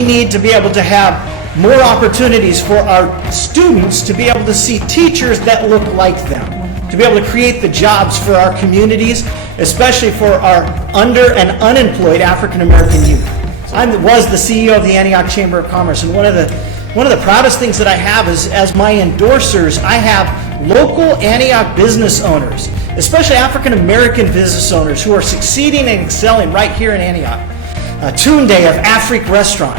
We need to be able to have more opportunities for our students to be able to see teachers that look like them, to be able to create the jobs for our communities, especially for our under and unemployed African American youth. I was the CEO of the Antioch Chamber of Commerce, and one of the proudest things that I have is, as my endorsers, I have local Antioch business owners, especially African American business owners who are succeeding and excelling right here in Antioch. Tunde of Afrique Restaurant,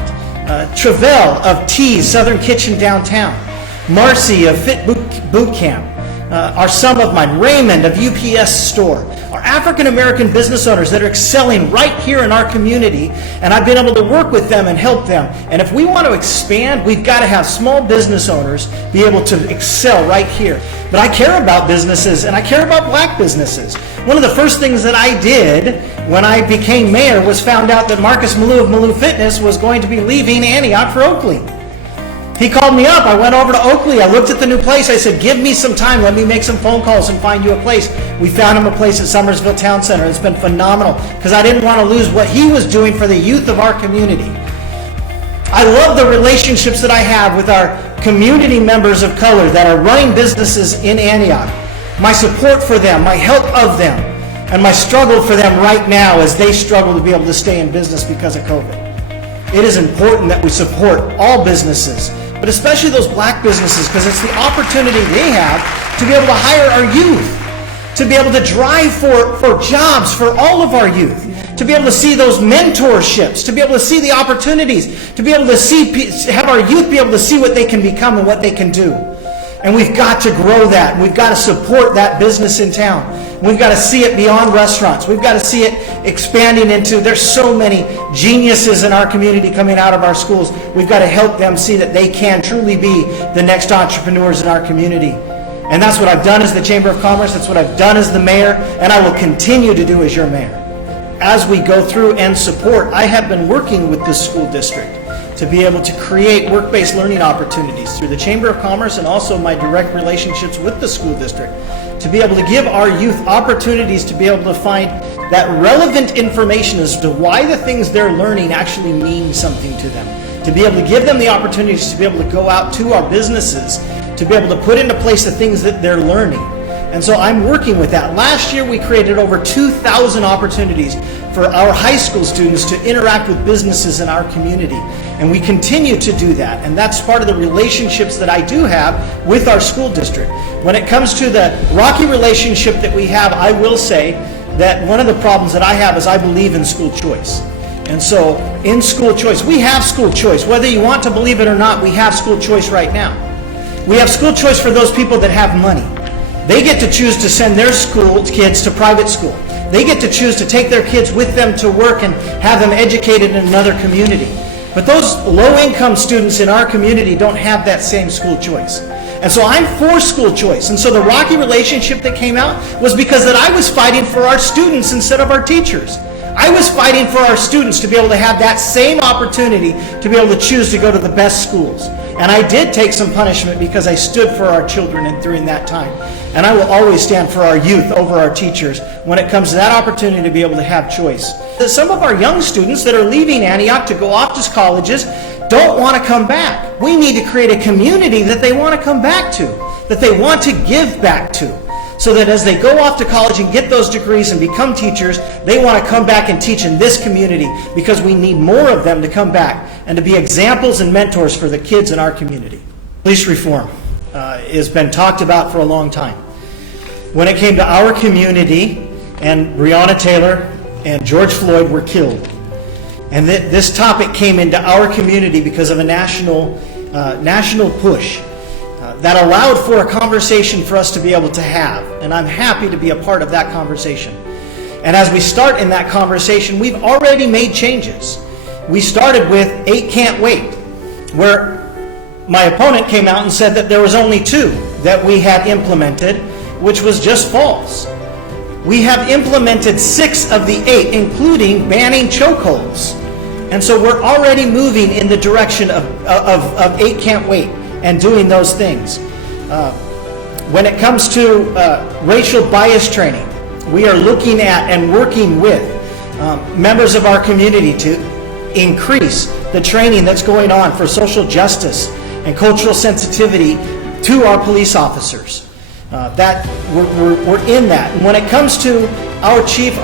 Travell of Tea's Southern Kitchen downtown, Marcy of Fit Boot Camp, are some of mine, Raymond of UPS Store, are African American business owners that are excelling right here in our community, and I've been able to work with them and help them. And if we want to expand, we've got to have small business owners be able to excel right here. But I care about businesses, and I care about black businesses. One of the first things that I did when I became mayor was found out that Marcus Malou of Malou Fitness was going to be leaving Antioch for Oakley. He called me up. I went over to Oakley. I looked at the new place. I said, give me some time. Let me make some phone calls and find you a place. We found him a place at Summersville Town Center. It's been phenomenal because I didn't want to lose what he was doing for the youth of our community. I love the relationships that I have with our community members of color that are running businesses in Antioch. My support for them, my help of them, and my struggle for them right now as they struggle to be able to stay in business because of COVID. It is important that we support all businesses, but especially those black businesses, because it's the opportunity they have to be able to hire our youth, to be able to drive for jobs for all of our youth, to be able to see those mentorships, to be able to see the opportunities, to be able to have our youth be able to see what they can become and what they can do. And we've got to grow that. We've got to support that business in town. We've got to see it beyond restaurants. We've got to see it expanding into, there's so many geniuses in our community coming out of our schools. We've got to help them see that they can truly be the next entrepreneurs in our community. And that's what I've done as the Chamber of Commerce. That's what I've done as the mayor, and I will continue to do as your mayor. As we go through and support, I have been working with this school district to be able to create work-based learning opportunities through the Chamber of Commerce and also my direct relationships with the school district, to be able to give our youth opportunities to be able to find that relevant information as to why the things they're learning actually mean something to them, to be able to give them the opportunities to be able to go out to our businesses, to be able to put into place the things that they're learning. And so I'm working with that. Last year we created over 2,000 opportunities for our high school students to interact with businesses in our community. And we continue to do that. And that's part of the relationships that I do have with our school district. When it comes to the rocky relationship that we have, I will say that one of the problems that I have is I believe in school choice. And so in school choice, we have school choice. Whether you want to believe it or not, we have school choice right now. We have school choice for those people that have money. They get to choose to send their school kids to private school. They get to choose to take their kids with them to work and have them educated in another community. But those low-income students in our community don't have that same school choice. And so I'm for school choice. And so the rocky relationship that came out was because that I was fighting for our students instead of our teachers. I was fighting for our students to be able to have that same opportunity to be able to choose to go to the best schools. And I did take some punishment because I stood for our children during that time. And I will always stand for our youth over our teachers when it comes to that opportunity to be able to have choice. Some of our young students that are leaving Antioch to go off to colleges don't want to come back. We need to create a community that they want to come back to, that they want to give back to, so that as they go off to college and get those degrees and become teachers, they want to come back and teach in this community, because we need more of them to come back and to be examples and mentors for the kids in our community. Police reform has been talked about for a long time. When it came to our community, and Breonna Taylor and George Floyd were killed, and this topic came into our community because of a national push that allowed for a conversation for us to be able to have. And I'm happy to be a part of that conversation. And as we start in that conversation, we've already made changes. We started with 8 Can't Wait, where my opponent came out and said that there was only 2 that we had implemented, which was just false. We have implemented 6 of the 8, including banning chokeholds. And so we're already moving in the direction of 8 Can't Wait and doing those things. When it comes to racial bias training, we are looking at and working with members of our community to increase the training that's going on for social justice and cultural sensitivity to our police officers. That we're in that. And when it comes to our chief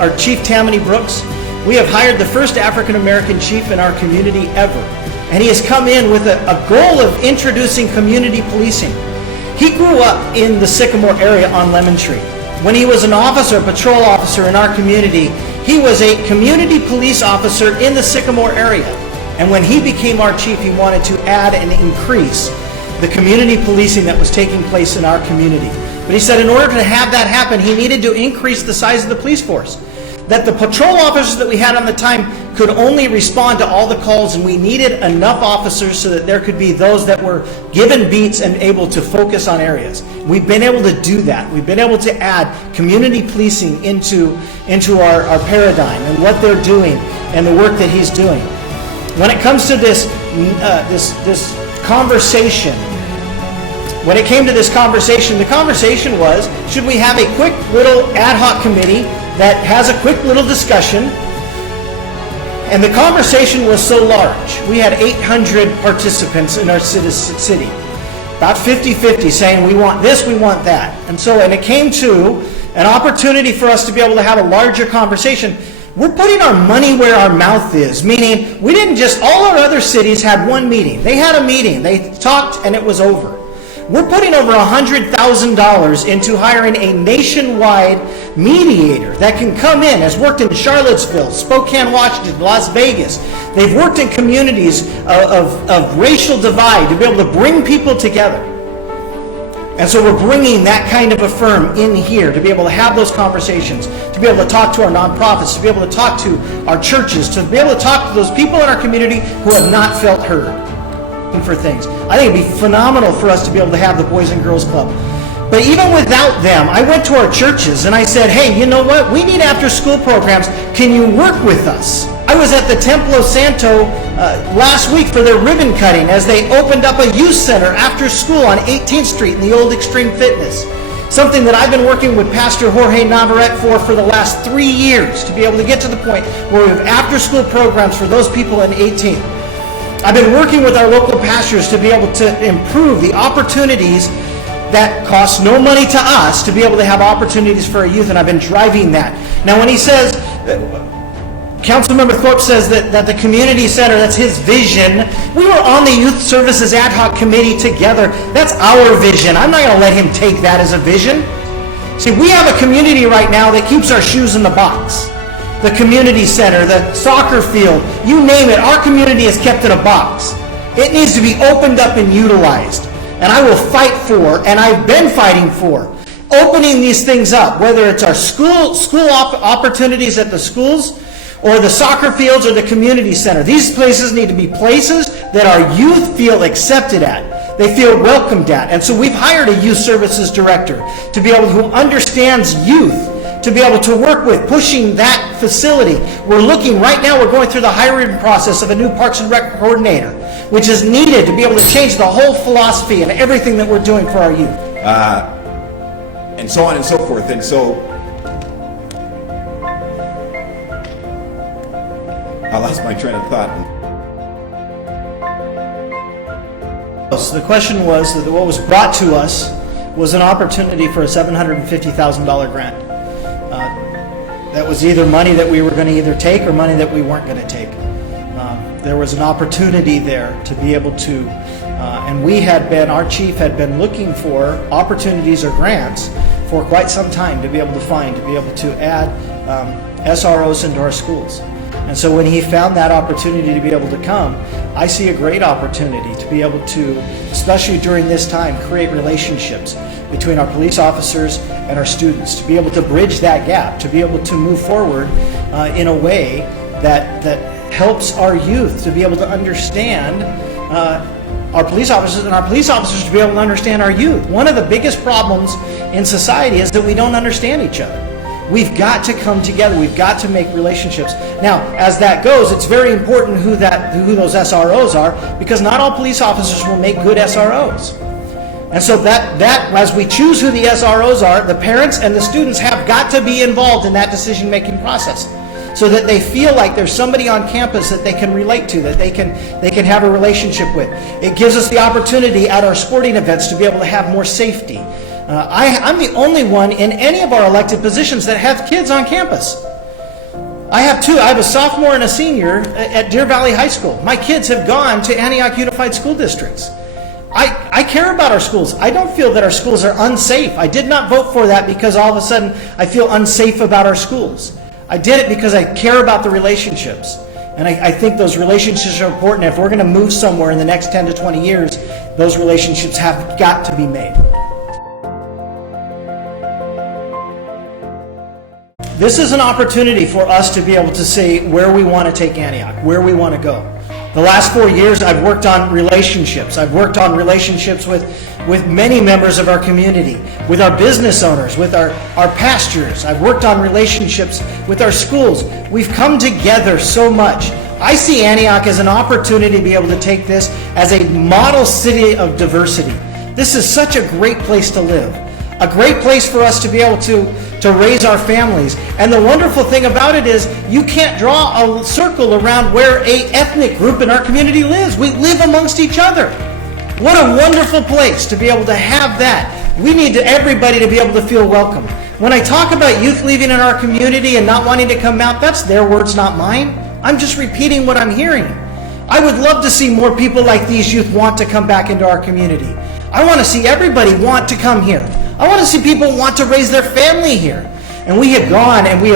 Tammany Brooks, we have hired the first African American chief in our community ever. And he has come in with a goal of introducing community policing. He grew up in the Sycamore area on Lemon Tree. When he was an officer, a patrol officer in our community, he was a community police officer in the Sycamore area. And when he became our chief, he wanted to add and increase the community policing that was taking place in our community. But he said in order to have that happen, he needed to increase the size of the police force. That the patrol officers that we had on the time could only respond to all the calls, and we needed enough officers so that there could be those that were given beats and able to focus on areas. We've been able to do that. We've been able to add community policing into our paradigm and what they're doing and the work that he's doing. When it comes to this conversation, when it came to this conversation, the conversation was, should we have a quick little ad hoc committee that has a quick little discussion? And the conversation was so large. We had 800 participants in our city, about 50-50 saying we want this, we want that. And it came to an opportunity for us to be able to have a larger conversation. We're putting our money where our mouth is, meaning we didn't just, all our other cities had one meeting. They had a meeting, they talked, and it was over. We're putting over $100,000 into hiring a nationwide mediator that can come in, has worked in Charlottesville, Spokane, Washington, Las Vegas. They've worked in communities of racial divide to be able to bring people together. And so we're bringing that kind of a firm in here to be able to have those conversations, to be able to talk to our nonprofits, to be able to talk to our churches, to be able to talk to those people in our community who have not felt heard for things. I think it'd be phenomenal for us to be able to have the Boys and Girls Club. But even without them, I went to our churches and I said, hey, you know what? We need after school programs. Can you work with us? I was at the Templo Santo last week for their ribbon cutting as they opened up a youth center after school on 18th Street in the old Extreme Fitness. Something that I've been working with Pastor Jorge Navarrete for the last 3 years to be able to get to the point where we have after school programs for those people in 18th. I've been working with our local pastors to be able to improve the opportunities that cost no money to us to be able to have opportunities for our youth, and I've been driving that. Now when he says, Councilmember Thorpe says that the community center, that's his vision. We were on the Youth Services Ad Hoc Committee together. That's our vision. I'm not going to let him take that as a vision. See, we have a community right now that keeps our shoes in the box. The community center, the soccer field, you name it, our community is kept in a box. It needs to be opened up and utilized. And I will fight for, and I've been fighting for, opening these things up, whether it's our school opportunities at the schools, or the soccer fields, or the community center. These places need to be places that our youth feel accepted at. They feel welcomed at. And so we've hired a youth services director to be able to, who understands youth, to be able to work with pushing that facility. We're looking right now, we're going through the hiring process of a new Parks and Rec coordinator, which is needed to be able to change the whole philosophy and everything that we're doing for our youth. And so on and so forth. And so I lost my train of thought. So the question was that what was brought to us was an opportunity for a $750,000 grant. That was either money that we were going to either take or money that we weren't going to take. There was an opportunity there to be able to, and our chief had been looking for opportunities or grants for quite some time to be able to add SROs into our schools. And so when he found that opportunity to be able to come, I see a great opportunity to be able to, especially during this time, create relationships between our police officers and our students, to be able to bridge that gap, to be able to move forward in a way that helps our youth to be able to understand our police officers, and our police officers to be able to understand our youth. One of the biggest problems in society is that we don't understand each other. We've got to come together. We've got to make relationships. Now, as that goes, it's very important who those SROs are, because not all police officers will make good SROs. And so that as we choose who the SROs are, the parents and the students have got to be involved in that decision-making process. so that they feel like there's somebody on campus that they can relate to, that they can have a relationship with. It gives us the opportunity at our sporting events to be able to have more safety. I'm the only one in any of our elected positions that have kids on campus. I have two. I have a sophomore and a senior at Deer Valley High School. My kids have gone to Antioch Unified School Districts. I care about our schools. I don't feel that our schools are unsafe. I did not vote for that because all of a sudden I feel unsafe about our schools. I did it because I care about the relationships. And I think those relationships are important. If we're going to move somewhere in the next 10 to 20 years, those relationships have got to be made. This is an opportunity for us to be able to say where we want to take Antioch, where we want to go. The last 4 years, I've worked on relationships. I've worked on relationships with many members of our community, with our business owners, with our pastors. I've worked on relationships with our schools. We've come together so much. I see Antioch as an opportunity to be able to take this as a model city of diversity. This is such a great place to live. A great place for us to be able to raise our families. And the wonderful thing about it is you can't draw a circle around where a ethnic group in our community lives. We live amongst each other. What a wonderful place to be able to have that. We need everybody to be able to feel welcome. When I talk about youth leaving in our community and not wanting to come out, that's their words, not mine. I'm just repeating what I'm hearing. I would love to see more people like these youth want to come back into our community. I want to see everybody want to come here. I want to see people want to raise their family here. And we have gone and we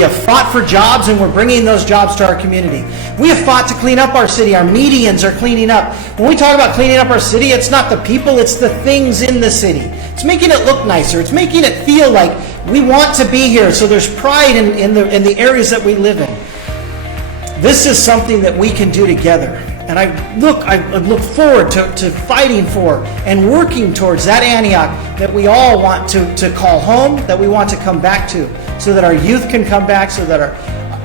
have fought for jobs, and we're bringing those jobs to our community. We have fought to clean up our city. Our medians are cleaning up. When we talk about cleaning up our city, it's not the people, it's the things in the city. It's making it look nicer. It's making it feel like we want to be here, so there's pride in the areas that we live in. This is something that we can do together. And I look forward to fighting for and working towards that Antioch that we all want to call home, that we want to come back to, so that our youth can come back, so that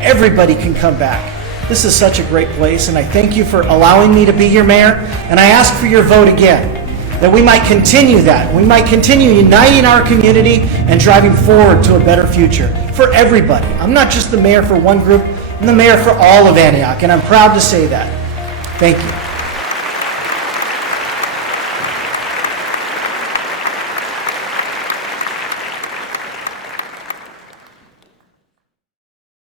everybody can come back. This is such a great place, and I thank you for allowing me to be your mayor, and I ask for your vote again, that we might continue that. We might continue uniting our community and driving forward to a better future for everybody. I'm not just the mayor for one group, I'm the mayor for all of Antioch, and I'm proud to say that. Thank you.